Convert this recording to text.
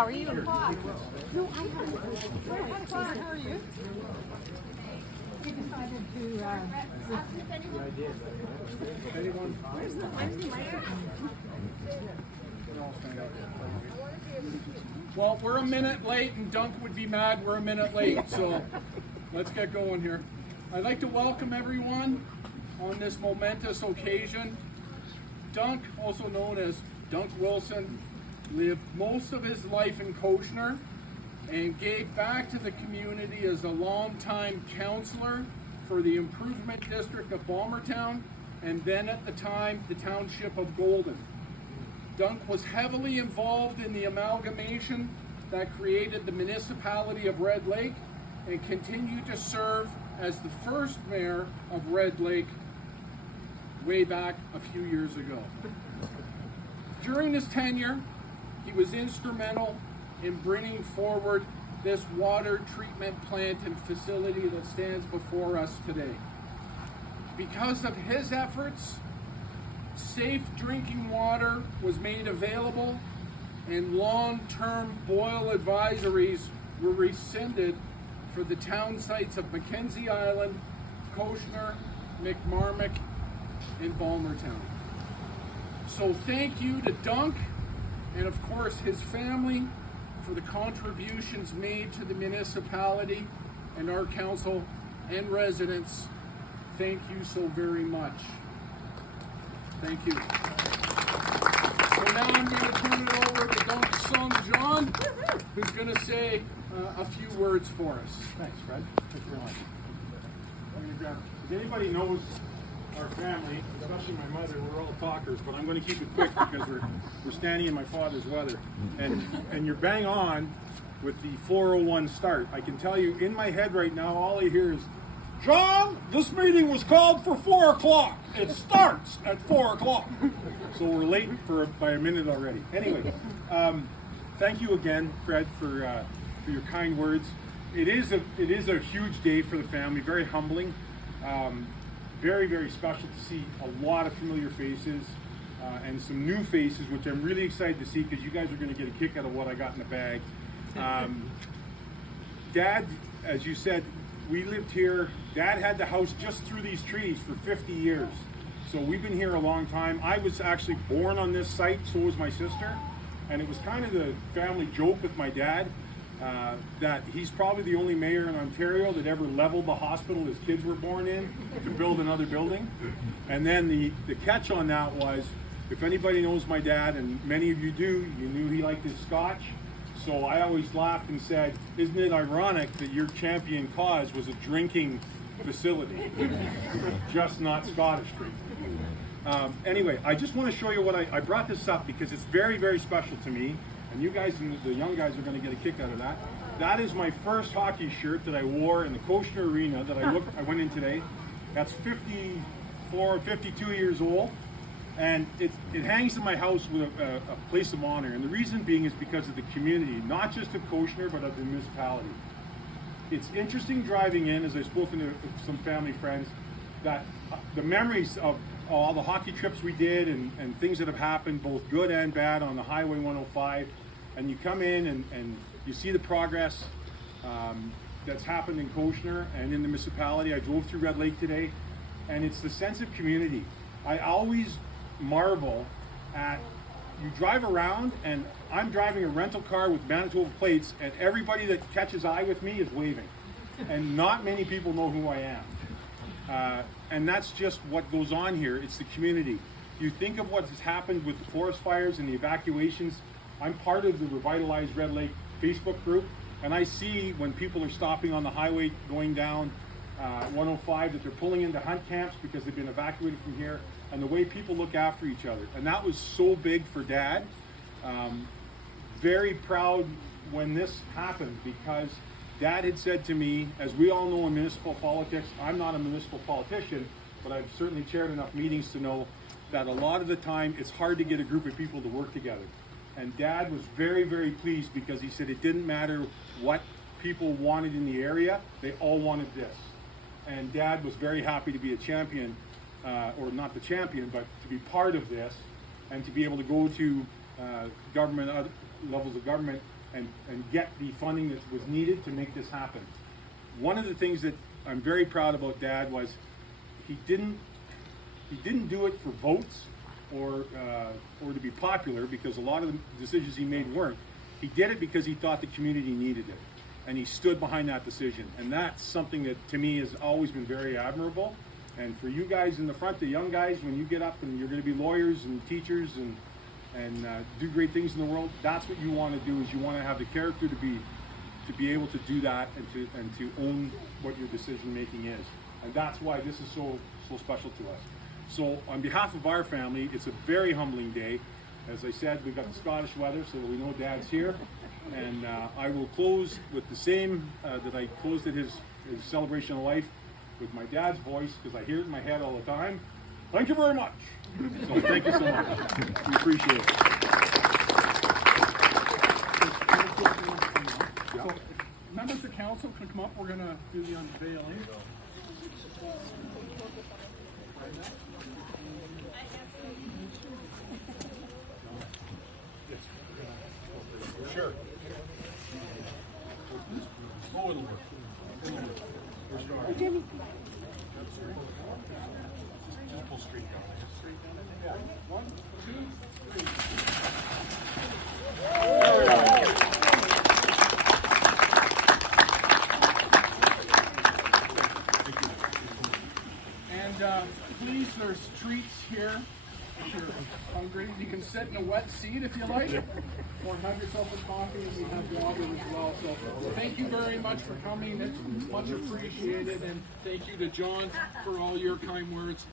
How are you? No, I haven't. How are you? We decided to. Well, we're a minute late, and Dunk would be mad we're a minute late, so let's get going here. I'd like to welcome everyone on this momentous occasion. Dunk, also known as Dunk Wilson, lived most of his life in Koshner and gave back to the community as a longtime councillor for the Improvement District of Balmertown, and then at the time, the Township of Golden. Dunk was heavily involved in the amalgamation that created the municipality of Red Lake and continued to serve as the first mayor of Red Lake way back a few years ago. During his tenure, he was instrumental in bringing forward this water treatment plant and facility that stands before us today. Because of his efforts, safe drinking water was made available and long-term boil advisories were rescinded for the town sites of Mackenzie Island, Koshner, McMarmick, and Balmertown. So thank you to Dunk and of course his family for the contributions made to the municipality and our council and residents. Thank you so very much. Thank you. So now I'm going to turn it over to Dunk's son, John, who's going to say a few words for us. Thanks, Fred. Thank you very much. I'm going to grab, if anybody knows our family, especially my mother, we're all talkers, but I'm going to keep it quick because we're standing in my father's weather. And you're bang on with the 4:01 start. I can tell you, in my head right now, all I hear is, John, this meeting was called for 4 o'clock. It starts at 4 o'clock. So we're late by a minute already. Anyway, thank you again, Fred, for your kind words. It is a huge day for the family, very humbling. Very, very special to see a lot of familiar faces and some new faces, which I'm really excited to see because you guys are going to get a kick out of what I got in the bag. Dad, as you said, we lived here. Dad had the house just through these trees for 50 years. So we've been here a long time. I was actually born on this site, so was my sister. And it was kind of the family joke with my dad that he's probably the only mayor in Ontario that ever leveled the hospital his kids were born in to build another building. And then the catch on that was, if anybody knows my dad, and many of you do, you knew he liked his scotch. So I always laughed and said, isn't it ironic that your champion cause was a drinking facility, just not Scottish drinking. Anyway, I just want to show you what I brought this up because it's very, very special to me. And you guys, and the young guys, are going to get a kick out of that. That is my first hockey shirt that I wore in the Koshner Arena that I went in today. That's 54, 52 years old. And it hangs in my house with a place of honor. And the reason being is because of the community, not just of Koshner, but of the municipality. It's interesting driving in, as I've spoken to some family friends, that the memories of all the hockey trips we did and things that have happened, both good and bad, on the Highway 105. And you come in and you see the progress that's happened in Koshner and in the municipality. I drove through Red Lake today, and it's the sense of community. I always marvel at, you drive around, and I'm driving a rental car with Manitoba plates, and everybody that catches eye with me is waving. And not many people know who I am. And that's just what goes on here. It's the community. You think of what has happened with the forest fires and the evacuations. I'm part of the Revitalized Red Lake Facebook group, and I see when people are stopping on the highway going down 105 that they're pulling into hunt camps because they've been evacuated from here, and the way people look after each other. And that was so big for Dad. Very proud when this happened because Dad had said to me, as we all know in municipal politics, I'm not a municipal politician, but I've certainly chaired enough meetings to know that a lot of the time it's hard to get a group of people to work together. And Dad was very, very pleased because he said it didn't matter what people wanted in the area, they all wanted this. And Dad was very happy to be a champion, or not the champion, but to be part of this and to be able to go to government, other levels of government and get the funding that was needed to make this happen. One of the things that I'm very proud about Dad was he didn't do it for votes or to be popular, because a lot of the decisions he made weren't. He did it because he thought the community needed it, and he stood behind that decision. And that's something that to me has always been very admirable. And for you guys in the front, the young guys, when you get up and you're going to be lawyers and teachers and do great things in the world, that's what you want to do. Is you want to have the character to be able to do that and to own what your decision making is. And that's why this is so special to us. So on behalf of our family, it's a very humbling day. As I said, we've got the Scottish weather, so we know Dad's here. And I will close with the same that I closed at his celebration of life, with my dad's voice, because I hear it in my head all the time. Thank you very much. So thank you so much. We appreciate it. So if members of council can come up, we're going to do the unveiling. Sure. Oh, it'll work. Just pull straight down. Yeah. 1, 2, 3. And please, there's treats here. If you're hungry, you can sit in a wet seat if you like, or have yourself a coffee, and we have water as well. So thank you very much for coming. It's much appreciated, and thank you to John for all your kind words.